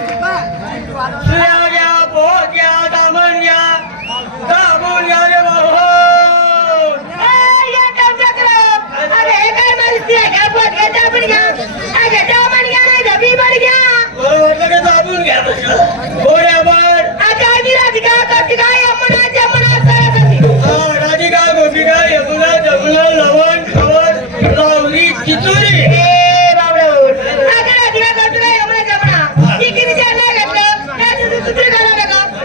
सुया घ्या, पोह घ्या, दामन घ्या, दाबून घ्या रे भाऊ. बरोबर का दाबून घ्या गोड्यावर राधिका गोपिका यमुना जमुना लवण खवण लावली चिचोरी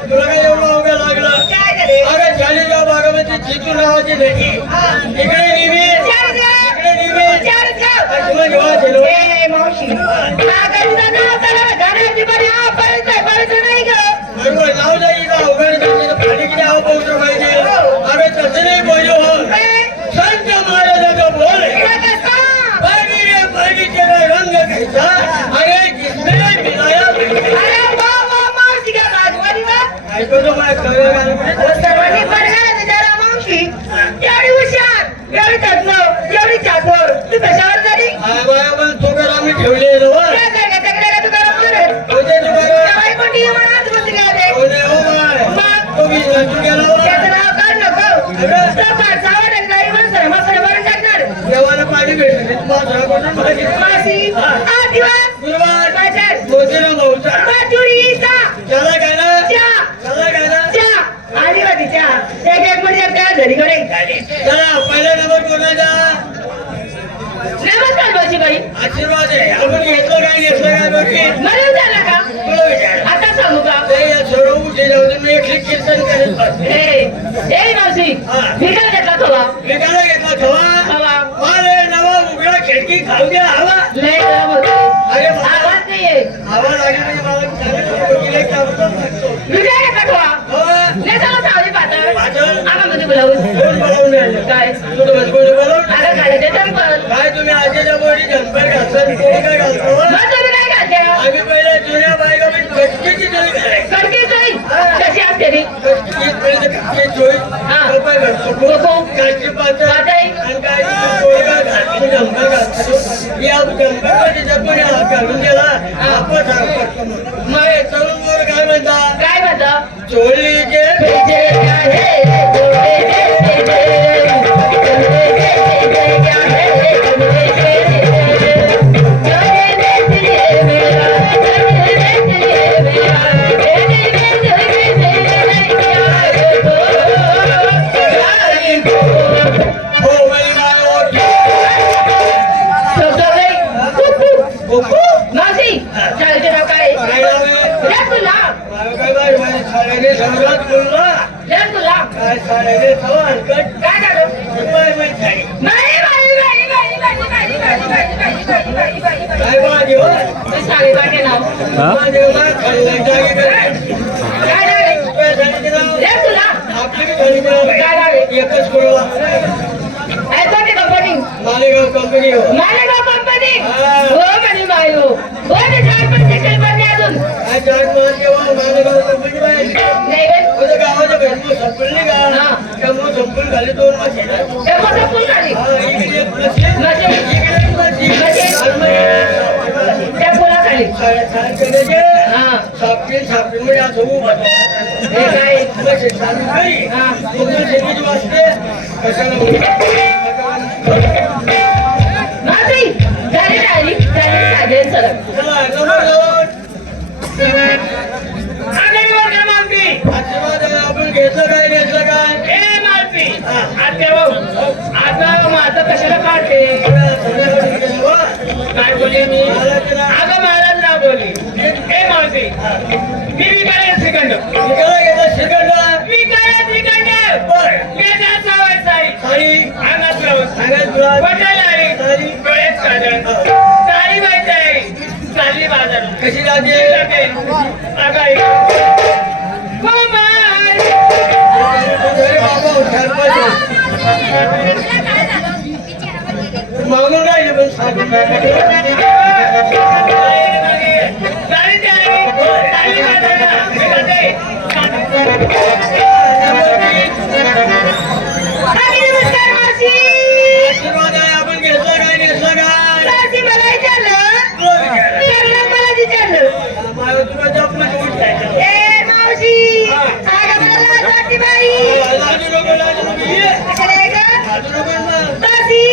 तुला काय एवढं अवघड लागलं अगं झालेल्या भागामध्ये चिचू नावाची नदी इकडे निमी इकडे निमी तुला घेवा चलो बरोबर नाव जाईल का अवघड पाणी किती आव पोहोचलं पाहिजे अगं तसं नाही बोललो हो संत महाराजांचा बोल पाणी रे पाणी केला रंग कैसा अरे जिसने मिलाया ऐकतो तो मला आम्ही ठेवले देवाला पाणी भेटले पहिला नंबर कोणाचा आशीर्वाद आहे आपण घेतलं काय घेतलं काय आता सांगू का मी एक कीर्तन करेल घेतला थोडा विकायला घेतला थोडा अरे नवा उघडा खिडकी खाऊ द्या हवा अरे आवाज नाहीये आवाज आली म्हणजे मला काय तुम्ही आजीच्या बोडी झंपर घालता काय घालतो आम्ही पहिले जुन्या बायका कटकीची चोळी चोळी काची पातळ आणि काय झंपर घालतो या झंपर कोणी हात घालून गेला आपण मग तरुण वर काय म्हणता चोळीचे एकच मालेगाव कंपनी हो मालेगाव कंपनी गावाच्या भेटू संपली का त्यामुळे संपून झाले 2 मशीन सापडील मध्ये आज होऊ वाजते आपण घेतलं काय घेतलं काय आता माझं कशाला काढते काय बोलले मी अगं महाराज ना बोलली हे मावशी मी विकायला श्रीखंड कशी जाते मागून राहिले आशीर्वाद आहे आपण घेतलं काय नेसलं काय माझं तुला जप मध्ये उठायचं. ए मावशी हा. अगं मला लाज वाटते बाई लाजू नको, लाजू नको. ये. कशाला आहे गं? लाजू नको ना. मावशी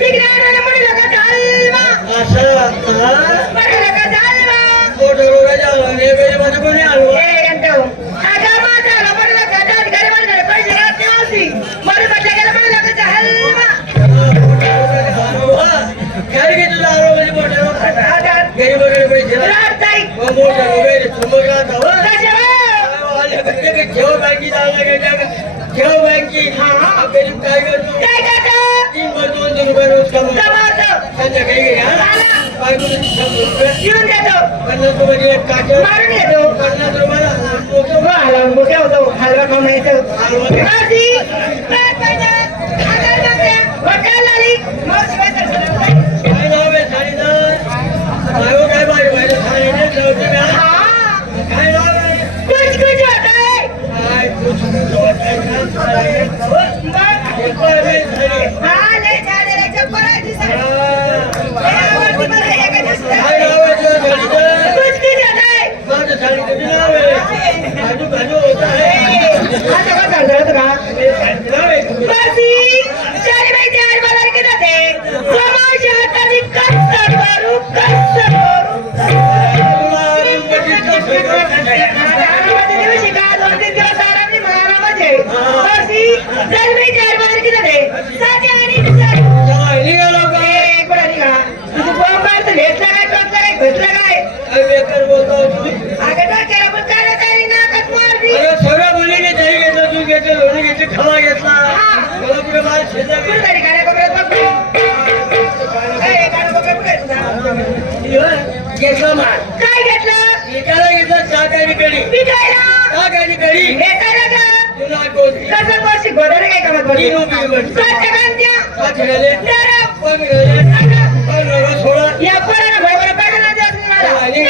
तिकडे आणायला म्हणू नका चालवा असं, हा? म्हणू नका चालवा मोठं रोगाच्या हवाने गरीबाचं कोणी आलो? ए गंटो अगं माझा म्हणू नका जात घरी म्हणून पैसे राहत नाही मावशी म्हणून म्हटलं गेलं म्हणू नका हलवा काय घे तुझा आरोग्य मोठ्या लोकांना? गरीब वगैरे पैसे राहत. राहत नाही मग मोठ्या वगैरे समोर राहत हवं. कशाला? आले म्हणजे काय ठेव बँकी जायला गेल्या का? ठेव बँकी. आपल्याला काय करतो? काय करतो? 300-200 रुपये रोज कमवतो. कमावतो. संध्याकाळी घे, हा? मला. बायकोला 100 रुपये. घेऊन देतो 50 रुपये एक काटे. मारून येतो 50 रुपयाला मोठं हलवा मोठ्या होतो हलवा खाऊन यायचं हलवा घे. मावशी काय पाहिजे? आगार मागण्या. वकाल आली. मावशी काय करतो? काय नाव आहे साडीचं? बायो काय बायो बायो साडीने ठेवते का? हा काय नाव आहे? कुछ कुछ होता है काय कुछ होत आहे का? साडीने ठेवत? हे काय बाई साडी? हा लय छान आहे रे, चप्पल आहे ती साडी. हा. लय आवडती मला हे काय दिसतं. काय नाव आहे तुझ्या साडीचं? कुछ कुछ होता है. माझं साडीचं बी नाव आहे. बाजू बाजू होत आहे. आता का चाललं होतं का? हे साडीचं नाव आहे. मावशी, चारी बाई चार मला की जाते. मावशी हाताने कसं करू, कसं करू. तुला अजून बघितलं सगळं. आता आरामाच्या दिवशी का 2-3 दिवस आराम नाही, मला आरामच आहे. मावशी, चारी बाई चार मला की जाते. साधी आणि साधी. चला, निघालो का? ए, कुठं निघा? तुझं बॉम्ब मारतं, घेतला काय, टोचला काय, घेतला काय? काय बेकार बोलतो तू? अगं डोक्याला पण काय नाही, नाकात मारली. अरे सगळं मुलीने दही घेतलं, तू घेतलं, लोणी घेतली, खवा घेतला. मला कुठे माल शेजार कुठं तरी गाड्या कोपऱ्यात बघ. ए, गाड्या कोपऱ्यात कुठं आहे तुझा? घेतला माल. काय घेतलं? विकायला घेतला चाकानी कडी. विकायला. चाकानी कडी. भेटायला का? तुला कोणती? कसं वर्षी गोदाडे काय कामात पडली? 3 रुपये म्हटलं. स्वच्छ कांत्या. पाच घाले. नरम. पण घाले. पण रवा सोडा. या पोराला भावाला पाहिजे ना जास्त मला. आणि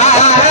Ah